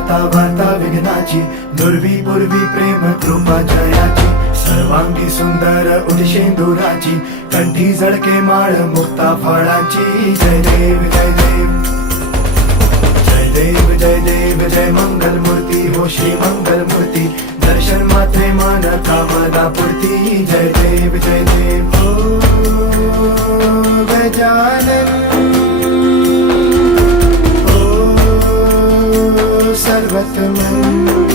वार्ता वार्ता विघ्नाची, दुर्वी पूर्वी प्रेम कृपा जयाची, सर्वांगी सुंदर उदिशेंदुराची, कंठी झळके माळ मुक्ता फळाची. जय देव जय देव जय देव जय देव जय मंगल मूर्ती हो श्री मंगल मूर्ती, दर्शन मात्रे मन कामना पूर्ती. जय देव जय देव हो गजानन हो सर्वतमन.